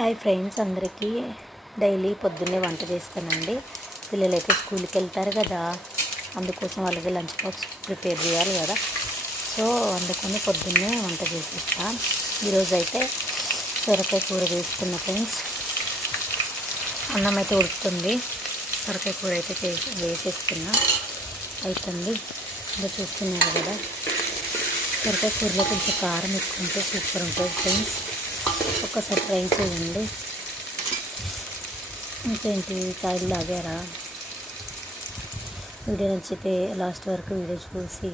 Hi friends, అందరికీ daily పొద్దున్నే వంట చేస్తానండి. పిల్లలైతే స్కూల్కి వెళ్తారు కదా, అందుకోసం వాళ్ళకి లంచ్ బాక్స్ ప్రిపేర్ చేయాలి కదా. సో అందుకని పొద్దున్నే వంట చేసేస్తాను. ఈరోజు అయితే సొరకాయ కూర చేస్తున్నా ఫ్రెండ్స్. అన్నం అయితే ఉడుకుతుంది, సొరకాయ కూర అయితే వేసేస్తున్నా అవుతుంది. ఇంకా చూస్తున్నారు కదా, సొరకాయ కూరలో కొంచెం కారం ఎక్కువ ఉంటే సూపర్ ఉంటుంది ఫ్రెండ్స్. ఒక్కసారి ట్రై చేయండి. ఇంకేంటి, కాయలు లాగారా? వీడియో నచ్చితే లాస్ట్ వరకు వీడియో చూసి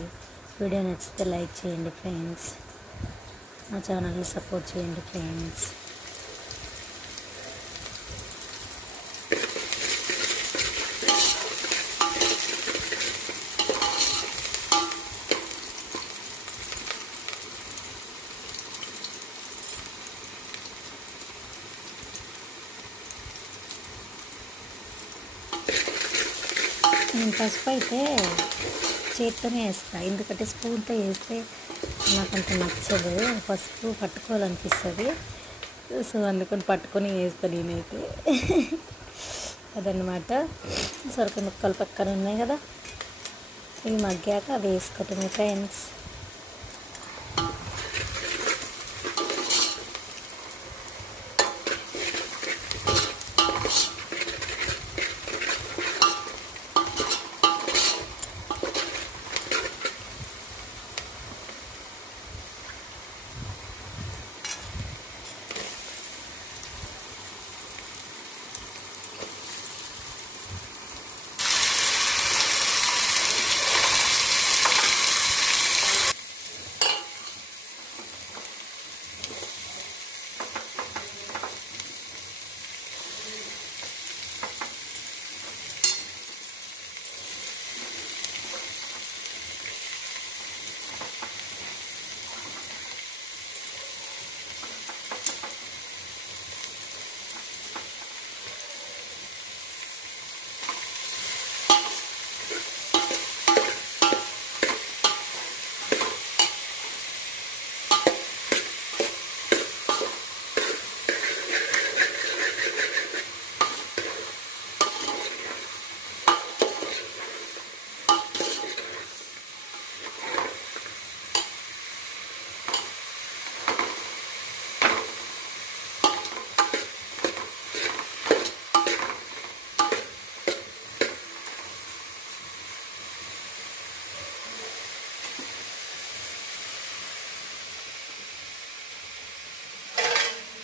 వీడియో నచ్చితే లైక్ చేయండి ఫ్రెండ్స్. నా ఛానల్ని సపోర్ట్ చేయండి ఫ్రెండ్స్. నేను పసుపు అయితే చేత్తోనే వేస్తాను, ఎందుకంటే స్పూన్తో వేస్తే నాకు అంత నచ్చదు. పసుపు పట్టుకోవాలనిపిస్తుంది, సో అందుకని పట్టుకొని వేస్తాను నేనైతే. అదనమాట. సొరకాయ ముక్కలు పక్కన ఉన్నాయి కదా, ఇవి మగ్గాక వేసుకోవటమే ఫ్రెండ్స్.